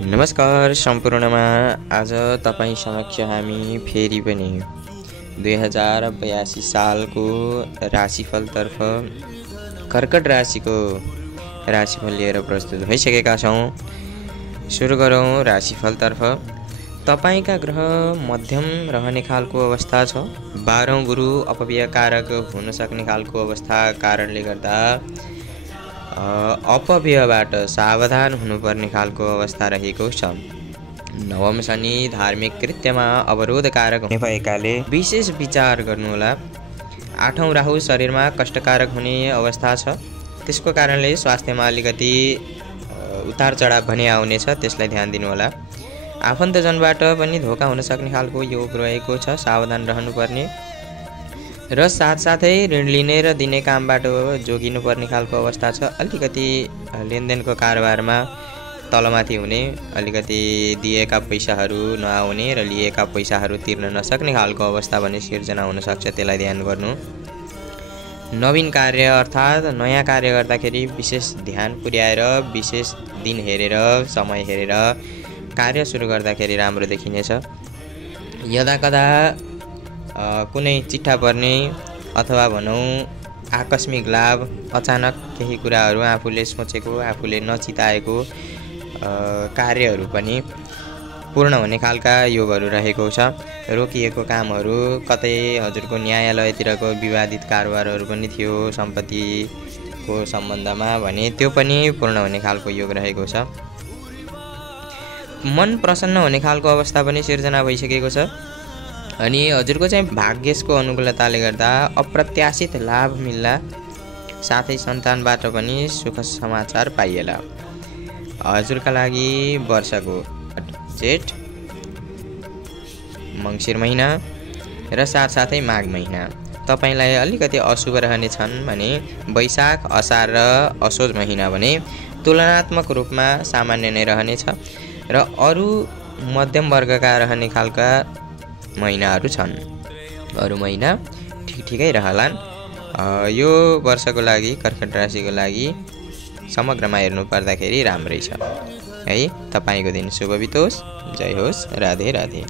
नमस्कार सम्पूर्णमा। आज तपाईँ समक्ष हामी फेरि पनि 2082 सालको राशिफलतर्फ कर्कट राशिको राशिफल लिएर प्रस्तुत भइसकेका छौँ। सुरु गरौँ राशिफलतर्फ। तपाईका ग्रह मध्यम रहने खालको अवस्था छ। 12औं गुरु अपव्ययकारक हुन सक्ने खालको अवस्था कारणले गर्दा अपव्ययबाट सावधान हुनुपर्ने खालको अवस्था रहेको छ। 9औं शनि धार्मिक कृत्यमा अवरोधकारक हुने भएकाले विशेष विचार गर्नुहोला। 8औं राहु शरीरमा कष्टकारक हुने अवस्था छ। त्यसको कारणले स्वास्थ्यमा अलिकति उतार चढाव भने आउनेछ, त्यसलाई ध्यान दिनुहोला। आफन्तजनबाट पनि धोका हुन सक्ने खालको योग रहेको छ, सावधान रहनुपर्ने। र साथसाथै ऋण लिने र दिने कामबाट जोगिनुपर्ने खालको अवस्था छ। अलिकति लेनदेनको कारोबारमा तलमाथि हुने, अलिकति दिएका पैसाहरू नआउने र लिएका पैसाहरू तिर्न नसक्ने खालको अवस्था भने सिर्जना हुन सक्छ, त्यसलाई ध्यान गर्नु। नवीन कार्य अर्थात् नयाँ कार्य गर्दाखेरि विशेष ध्यान पुर्याएर विशेष दिन हेरेर समय हेरेर कार्य सुरु गर्दाखेरि राम्रो देखिनेछ। यदाकदा कुनै चिट्ठा पर्ने अथवा भनौँ आकस्मिक लाभ, अचानक केही कुराहरू आफूले सोचेको आफूले नचिताएको कार्यहरू पनि पूर्ण हुने खालका योगहरू रहेको छ। रोकिएको कामहरू, कतै हजुरको न्यायालयतिरको विवादित कारोबारहरू पनि थियो सम्पत्तिको सम्बन्धमा भने त्यो पनि पूर्ण हुने खालको योग रहेको छ। मन प्रसन्न हुने खालको अवस्था पनि सिर्जना भइसकेको छ। अनि हजुरको चाहिँ भाग्यको अनुकूलताले गर्दा अप्रत्याशित लाभ मिल्ला, साथै सन्तानबाट पनि सुख समाचार पाइएला। हजुरका लागि वर्षको जेठ, मङ्सिर महिना र साथसाथै माघ महिना तपाईलाई अलिकति अशुभ रहनेछन् भने वैशाख, असार र असोज महिना भने तुलनात्मक रूपमा सामान्य नै रहनेछ र अरू मध्यम वर्गका रहने खालका महिनाहरू छन्। अरू महिना ठिकै रहलान्। यो वर्षको लागि कर्कट राशिको लागि समग्रमा हेर्नु पर्दाखेरि राम्रै छ है। तपाईको दिन शुभ बितोस्। जय होस्। राधे राधे।